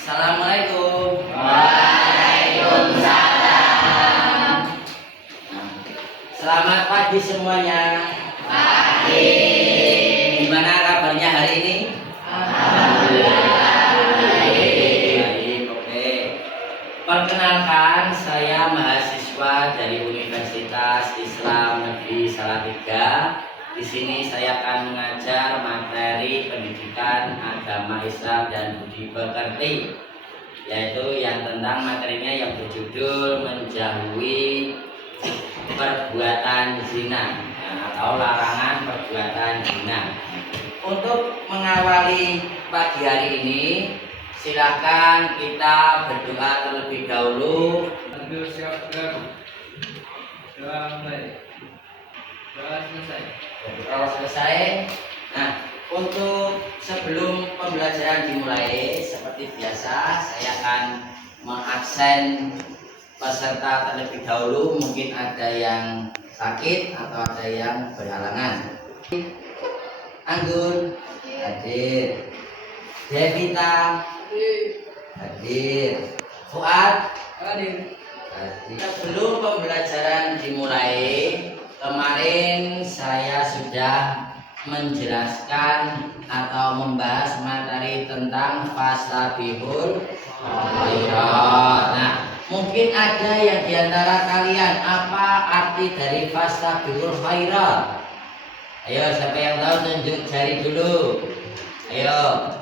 Assalamualaikum. Waalaikumsalam. Selamat pagi semuanya. Pagi. Gimana kabarnya hari ini? Alhamdulillah baik. Baik, oke. Perkenalkan, saya mahasiswa dari Universitas Islam Negeri Salatiga. Di sini saya akan mengajar materi pendidikan agama Islam dan budi pekerti, yaitu yang tentang materinya yang berjudul menjauhi perbuatan zina atau larangan perbuatan zina. Untuk mengawali pagi hari ini, silakan kita berdoa terlebih dahulu. Ambil siap gerak. Doa mulai. Doa selesai. Kalau selesai, nah untuk sebelum pembelajaran dimulai, seperti biasa saya akan mengabsen peserta terlebih dahulu. Mungkin ada yang sakit atau ada yang berhalangan. Anggun hadir, Devita hadir, Fuad Hadir. hadir. Sebelum pembelajaran dimulai, kemarin saya sudah menjelaskan atau membahas materi tentang fastabihul khairat. Nah, mungkin ada yang diantara kalian apa arti dari fastabihul khairat? Ayo, siapa yang tahu tunjuk jari dulu. Ayo.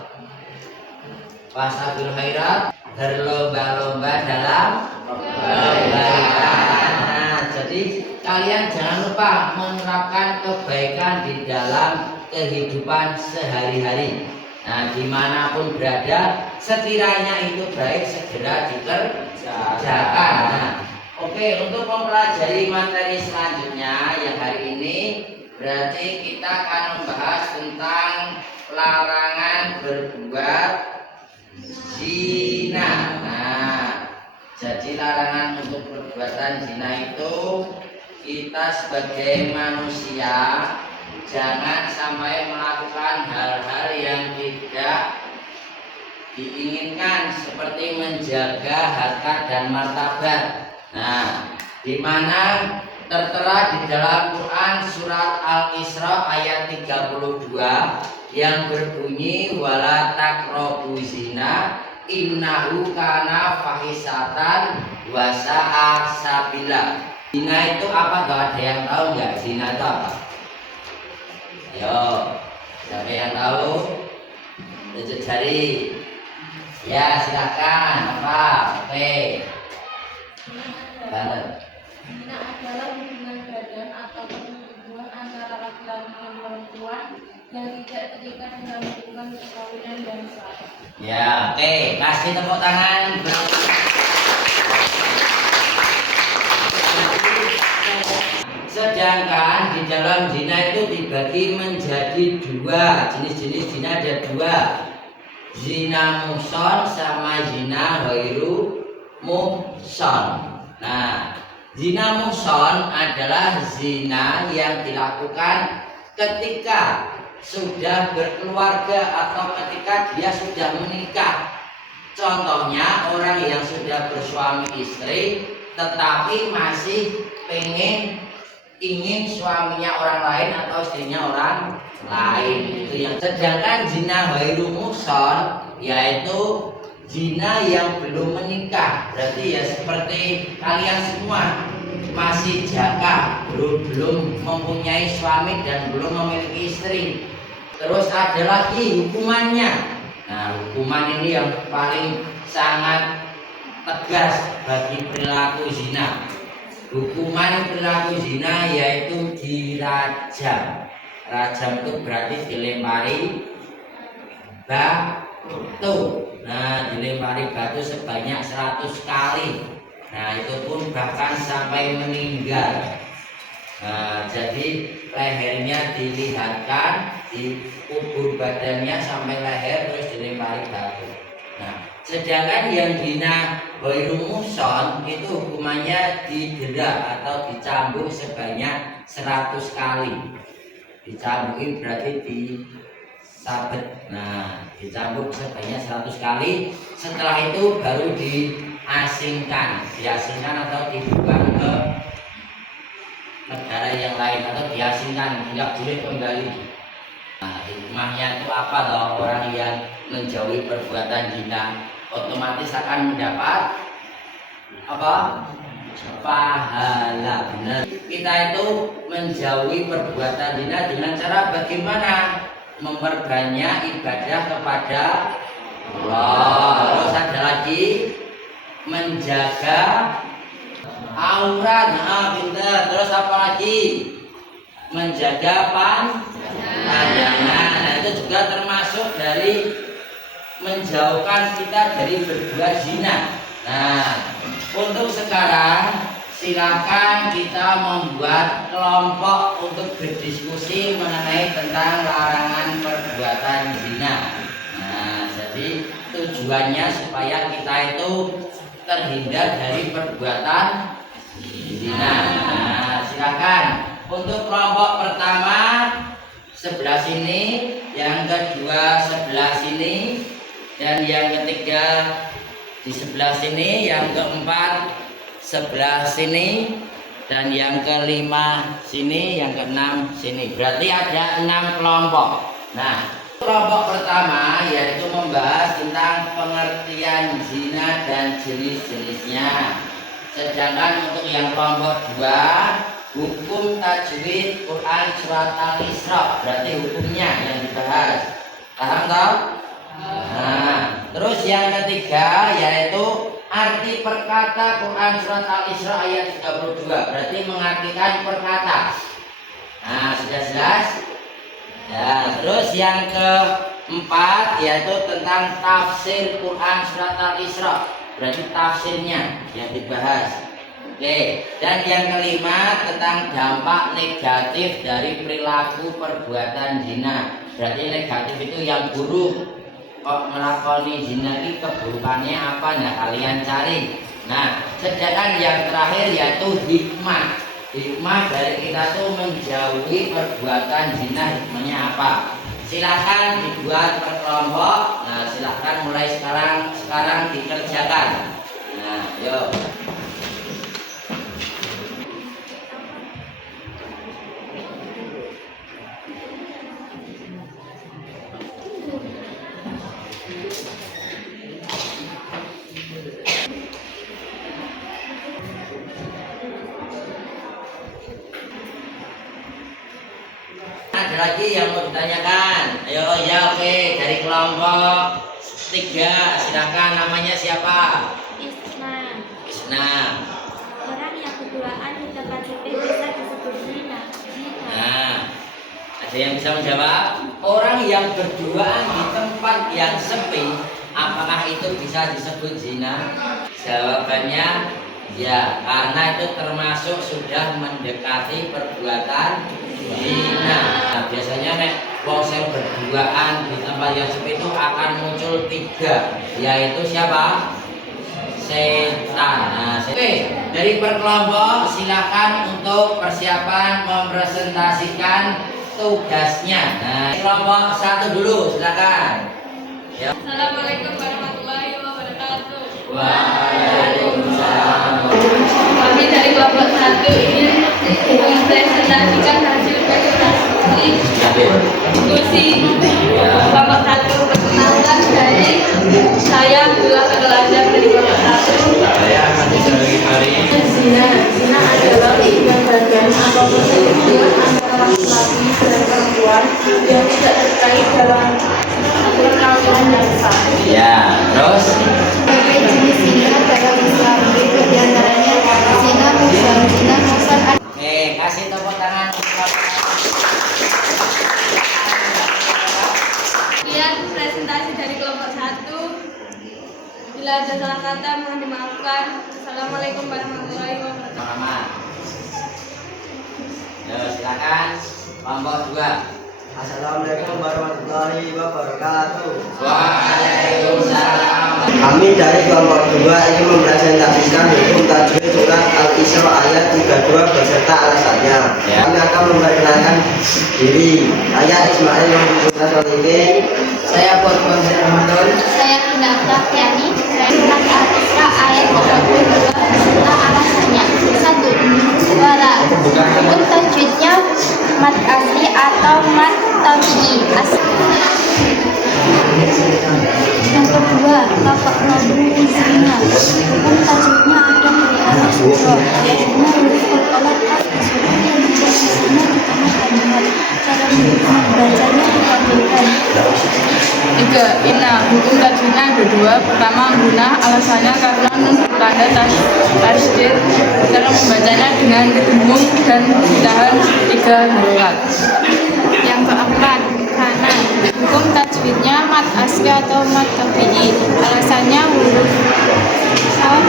Fastabihul khairat, berlomba-lomba dalam kebaikan. Nah, jadi kalian jangan lupa menerapkan kebaikan di dalam kehidupan sehari-hari. Nah, dimanapun berada, sekiranya itu baik segera dikerjakan. Nah, oke, untuk mempelajari materi selanjutnya yang hari ini, berarti kita akan membahas tentang larangan berbuat zina. Nah, jadi larangan untuk perbuatan zina itu, kita sebagai manusia jangan sampai melakukan hal-hal yang tidak diinginkan, seperti menjaga harta dan martabat. Nah, di mana tertera di dalam Quran surat Al-Isra ayat 32 yang berbunyi wala taqrabu zina innahu kana fahisatan wa sa'a sabila. Zina itu apa? Gak ada yang tahu nggak? Zina itu apa? Ayo, siapa yang tahu? Tunjuk jari. Ya, silakan. Apa? Oke. Banget. Zina adalah hubungan badan atau persetubuhan antara laki-laki dan perempuan yang tidak terikat dengan hubungan perkawinan dan sah. Ya, oke. Kasih tepuk tangan. Sedangkan di dalam zina itu dibagi menjadi dua jenis zina, ada dua, zina muhson sama zina ghairu muhson. Nah, zina muhson adalah zina yang dilakukan ketika sudah berkeluarga atau ketika dia sudah menikah. Contohnya orang yang sudah bersuami istri tetapi masih ingin suaminya orang lain atau istrinya orang lain, itu yang. Sedangkan zina ghairu muhson yaitu zina yang belum menikah. Berarti ya seperti kalian semua masih jaka, belum mempunyai suami dan belum memiliki istri. Terus ada lagi hukumannya. Nah, hukuman ini yang paling sangat tegas bagi perilaku zina. Hukuman perilaku zina yaitu dirajam. Rajam itu berarti dilempari batu. Nah, dilempari batu sebanyak 100 kali. Nah, itu pun bahkan sampai meninggal. Nah, jadi lehernya dilihatkan, dikubur badannya sampai leher, terus dilempari batu. Nah, sedangkan yang zina ghairu muhson itu hukumannya didera atau dicambuk sebanyak 100 kali. Dicambuki berarti disabet. Nah, dicambuk sebanyak 100 kali. Setelah itu baru diasingkan atau dibuang ke negara yang lain atau diasingkan, tidak boleh kembali. Nah, hikmahnya itu apa loh? Orang yang menjauhi perbuatan zina otomatis akan mendapat apa? Pahala. Benar. Kita itu menjauhi perbuatan zina dengan cara bagaimana? Memperbanyak ibadah kepada Allah. Terus ada lagi menjaga aurat. Pintar. Terus apa lagi? Menjaga pandangan. Nah, itu juga termasuk dari menjauhkan kita dari berbuat zina. Nah, untuk sekarang silakan kita membuat kelompok untuk berdiskusi mengenai tentang larangan perbuatan zina. Nah, jadi tujuannya supaya kita itu terhindar dari perbuatan zina. Nah, silakan. Untuk kelompok pertama sebelah sini, yang kedua sebelah sini, dan yang ketiga di sebelah sini, yang keempat sebelah sini, dan yang kelima sini, yang keenam sini. Berarti ada 6 kelompok. Nah, kelompok pertama yaitu membahas tentang pengertian zina dan jenis-jenisnya. Sedangkan untuk yang kelompok 2, hukum tajwid Quran surat Al-Isra, berarti hukumnya yang dibahas. Paham toh? Nah, terus yang ketiga yaitu arti perkata Quran surat Al-Isra ayat 32, berarti mengartikan perkata. Nah, sudah jelas? Ya, terus yang keempat yaitu tentang tafsir Quran surat Al-Isra, berarti tafsirnya yang dibahas. Oke, dan yang kelima tentang dampak negatif dari perilaku perbuatan zina. Berarti negatif itu yang buruk. Kok melakoni zina ini keburukannya apa? Nah, kalian cari. Nah, sedangkan yang terakhir yaitu hikmah. Hikmah dari kita tuh menjauhi perbuatan zina, hikmahnya apa? Silakan dibuat per kelompok. Nah, silakan mulai sekarang dikerjakan. Nah, yuk. Ada lagi yang mau ditanyakan? Ayo, ya, oke. Dari kelompok 3, silakan. Namanya siapa? Isna. Orang yang berduaan di tempat sepi bisa disebut zina. Nah, ada yang bisa menjawab? Orang yang berduaan di tempat yang sepi, apakah itu bisa disebut zina? Jawabannya ya, karena itu termasuk sudah mendekati perbuatan zina. Nah, biasanya nek wong sing berduaan di tempat yang sepi itu akan muncul 3, yaitu siapa? Setan. Nah, oke, dari perkelompok silakan untuk persiapan mempresentasikan tugasnya. Nah, kelompok 1 dulu, silakan. Ya. Assalamualaikum warahmatullahi wabarakatuh. Waalaikumsalam. Kami dari kelompok 1 ingin mempresentasikan hasil diskusi kelompok 1. Perkenalkan dari saya Abdullah Pelajar dari kelompok 1. Zina adalah hubungan badan atau perselingkuhan antara laki-laki dan perempuan yang tidak terkait dalam perkawinan yang sah. Ya, terus Jenis zina dalam Islam berikut diantaranya zina muhsan, zina muhsan. oke, kasih tepuk tangan. Sekian presentasi dari kelompok 1. Bila ada salah kata mohon dimaafkan. Assalamualaikum warahmatullahi wabarakatuh. Selamat. Ya, silakan kelompok 2. Assalamualaikum warahmatullahi wabarakatuh. Waalaikumsalam. Kami dari kelompok 2 ingin mempresentasikan hukum tajwid surat Al-Isra ayat 32 beserta alasannya. Kami akan memperkenalkan diri. Saya Ismail Muhammad Solihin. Saya Porpon Ramadan. Saya Pindah Yani. Saya surat Al-Isra ayat 32 beserta alasannya. 1. Suara. Hukum tajwidnya mad asli atau mad tabi'i. Yang kedua, lafaz rabu zina. Hukum tajwidnya ada perkara surah. Zina huruf kolkolat as disebut yang menjadi zina di tengah kalimat. Cara membacanya ditampilkan. 3. Inna. Hukum tajwidnya ada 2. Pertama, guna. Alasannya karena nun bertanda tasydid. Cara membacanya dengan gedung dan ditahan 3 harokat. Yang keempat, kana. Hukum tajwidnya mad asli atau mad tabi'i. Alasannya huruf kaf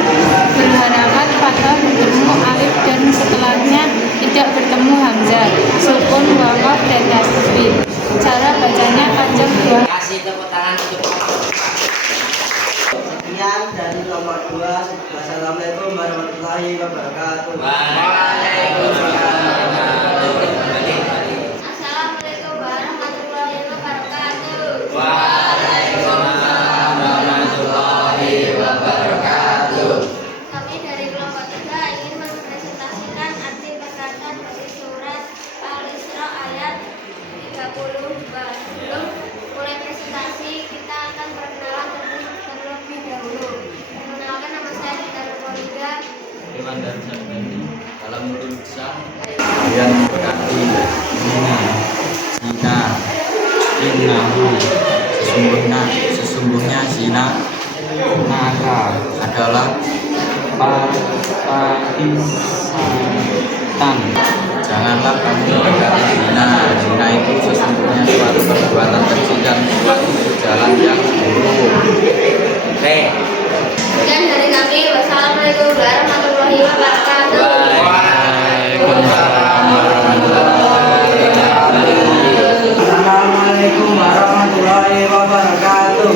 berharakat fathah bertemu alif dan setelahnya tidak bertemu hamzah, sukun, waqaf dan tasbih. Cara bacanya panjang 2. Kasih tepuk tangan untuk Sekian dari kelompok 2. Wassalamualaikum warahmatullahi wabarakatuh. Waalaikumsalam. Assalamualaikum warahmatullahi wabarakatuh. Waalaikumsalam warahmatullahi wabarakatuh. Kami dari kelompok 3 ingin mempresentasikan arti perkataan dari surat Al-Isra ayat 32. Sebelum mulai presentasi, kita akan perkenalan terlebih dahulu. Perkenalkan, nama saya Dita Nurpolida. Iman dan Sabeni dalam berusaha yang berarti zina, innahu, sesungguhnya zina, maka adalah pakisan. Janganlah kamu mendekati zina. Zina itu sesungguhnya suatu perbuatan keji dan suatu jalan yang buruk. Oke. Sekian dari kami. Wassalamualaikum warahmatullahi wabarakatuh. Assalamualaikum warahmatullahi wabarakatuh.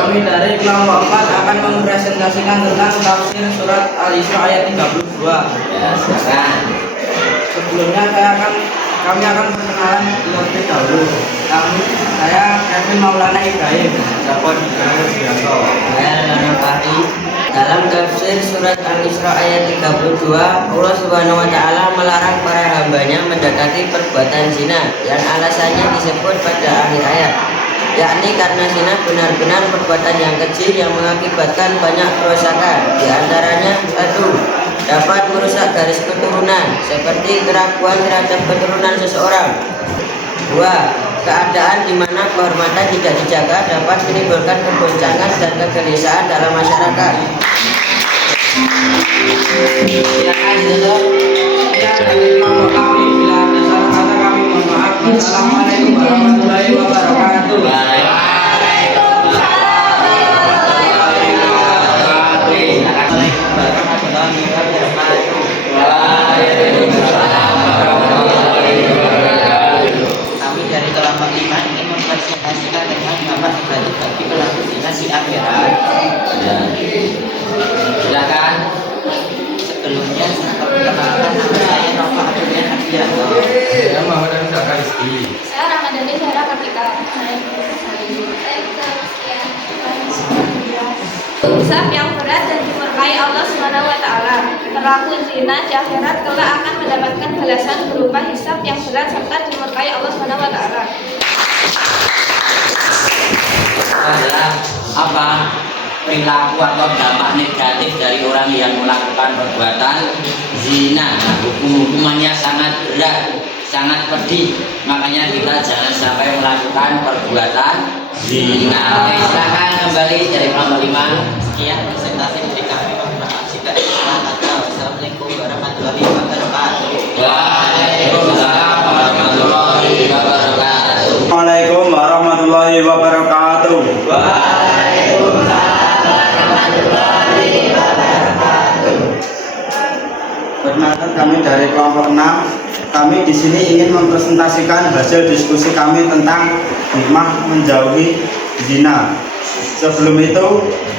Kami dari kelompok 4 akan mempresentasikan tentang tafsir surat Al-Isra ayat 32. Ya, silakan. Sebelumnya kami akan perkenalan terlebih dahulu. Saya Kevin Maulana Ibrahim. Dapat Bianto. Saya Lana Fahri. Dalam tafsir surat Al-Isra ayat 32, Allah Subhanahu wa taala melarang para hambanya mendekati perbuatan zina yang alasannya disebut pada akhir ayat, yakni karena zina benar-benar perbuatan yang keji yang mengakibatkan banyak kerusakan. Di antaranya 1. Dapat merusak garis keturunan seperti keraguan terhadap keturunan seseorang. 2. Keadaan di mana kehormatan tidak dijaga dapat menimbulkan kegoncangan dan kegelisahan dalam masyarakat. Silakan ditutup. Dari kelompok kami, bila ada salah kata kami mohon maaf. Wassalamualaikum warahmatullahi wabarakatuh. Kami dari kelompok 5 ingin mempresentasikan tentang dampak negatif bagi pelaku zina di akhirat. Ya. Silakan. Sebelumnya perkenalkan, nama saya Nova Adrian Adianto. Saya Muhammad Zaka Rizky. Saya Ramadhani Zahra Kartika. Hisab yang berat dan dimurkai Allah Subhanahu wa taala. Pelaku zina di akhirat kelak akan mendapatkan balasan berupa hisab yang berat serta dimurkai Allah Subhanahu wa taala. Adalah apa? Perilaku atau dampak negatif dari orang yang melakukan perbuatan zina. Hukumannya sangat berat, sangat pedih. Makanya kita jangan sampai melakukan perbuatan zina. Oke, silakan kembali dari kelompok 5. Sekian presentasi dari kami. Mohon maaf jika Assalamualaikum warahmatullahi wabarakatuh. Waalaikumsalam warahmatullahi wabarakatuh. Assalamualaikum warahmatullahi wabarakatuh. Perkenalkan, kami dari kelompok 6 kami di sini ingin mempresentasikan hasil diskusi kami tentang hikmah menjauhi zina. Sebelum itu,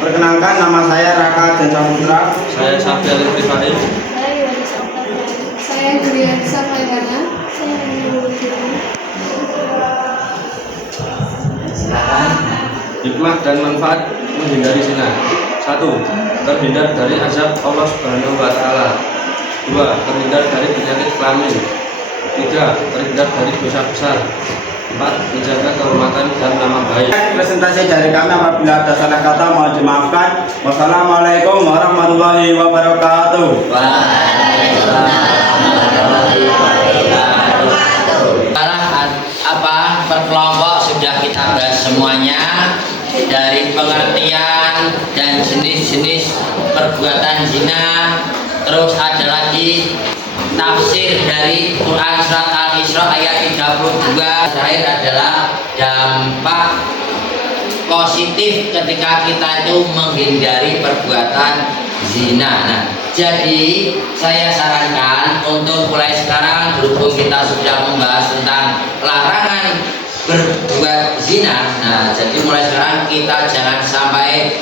perkenalkan nama saya Raka Jansaputra. Saya Sabda Lutfi Farid. Saya Guriansa Maidana. Saya Silakan. Hikmah dan manfaat menghindari zina. 1. Terhindar dari azab Allah Subhanahu wa taala. 2. Terhindar dari penyakit kelamin. 3. Terhindar dari dosa besar. 4. Menjaga kehormatan dan nama baik. Presentasi dari kami, apabila ada salah kata mohon dimaafkan. Wassalamualaikum warahmatullahi wabarakatuh. Per kelompok sudah kita bahas semuanya, dari pengertian dan jenis-jenis perbuatan zina. Terus ada lagi tafsir dari Quran surat Al-Isra ayat 32. Terakhir adalah dampak positif ketika kita itu menghindari perbuatan zina. Nah, jadi saya sarankan untuk mulai sekarang, berhubung kita sudah membahas tentang larangan berbuat zina. Nah, jadi mulai sekarang kita jangan sampai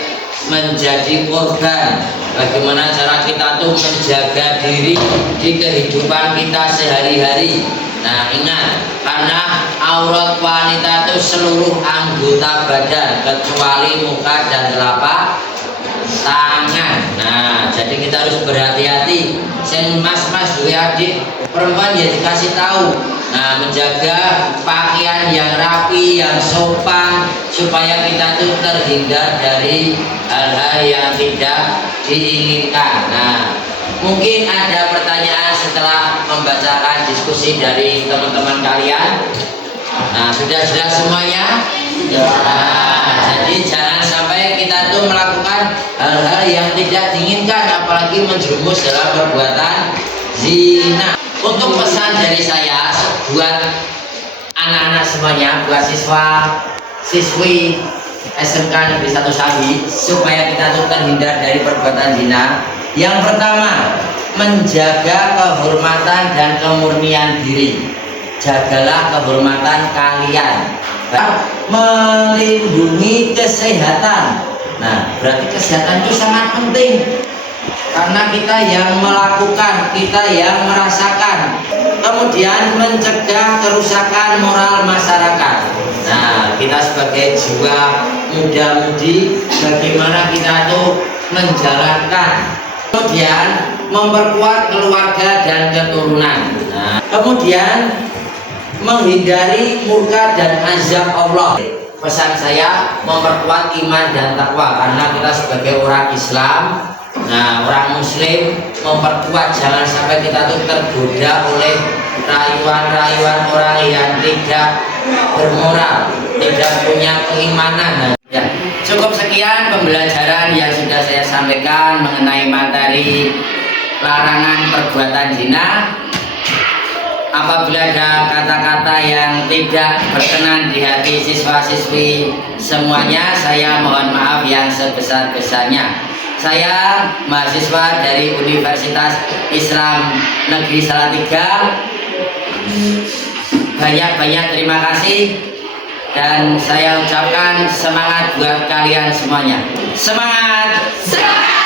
menjadi korban. Bagaimana cara kita tuh menjaga diri di kehidupan kita sehari-hari. Nah, ingat, karena aurat wanita itu seluruh anggota badan kecuali muka dan telapak tangan. Nah, jadi kita harus berhati-hati. Sen mas-mas duwe adik perempuan ya dikasih tahu. Nah, menjaga pakaian yang rapi, yang sopan, supaya kita tuh terhindar dari hal-hal yang tidak diinginkan. Nah, mungkin ada pertanyaan setelah membacakan diskusi dari teman-teman kalian. Nah, sudah jelas semuanya? Nah, jadi jangan sampai kita tuh melakukan hal-hal yang tidak diinginkan, apalagi menjerumus dalam perbuatan zina. Untuk pesan dari saya buat anak-anak semuanya, buat siswi SMK Negeri 1 Sawi, supaya kita tuh terhindar dari perbuatan zina. Yang pertama, menjaga kehormatan dan kemurnian diri. Jagalah kehormatan kalian. Melindungi kesehatan. Nah, berarti kesehatan itu sangat penting, karena kita yang melakukan, kita yang merasakan. Kemudian mencegah kerusakan moral masyarakat. Nah, kita sebagai jiwa muda-mudi, bagaimana kita tuh menjalankan. Kemudian memperkuat keluarga dan keturunan. Nah, kemudian menghindari murka dan azab Allah. Pesan saya, memperkuat iman dan takwa, karena kita sebagai orang Islam, nah orang Muslim, memperkuat, jangan sampai kita tuh tergoda oleh rayuan-rayuan orang yang tidak bermoral, tidak punya keimanan. Ya, cukup sekian pembelajaran yang sudah saya sampaikan mengenai materi larangan perbuatan zina. Apabila ada kata-kata yang tidak berkenan di hati siswa-siswi semuanya, saya mohon maaf yang sebesar-besarnya. Saya mahasiswa dari Universitas Islam Negeri Salatiga. Banyak-banyak terima kasih, dan saya ucapkan semangat buat kalian semuanya. Semangat! Semangat!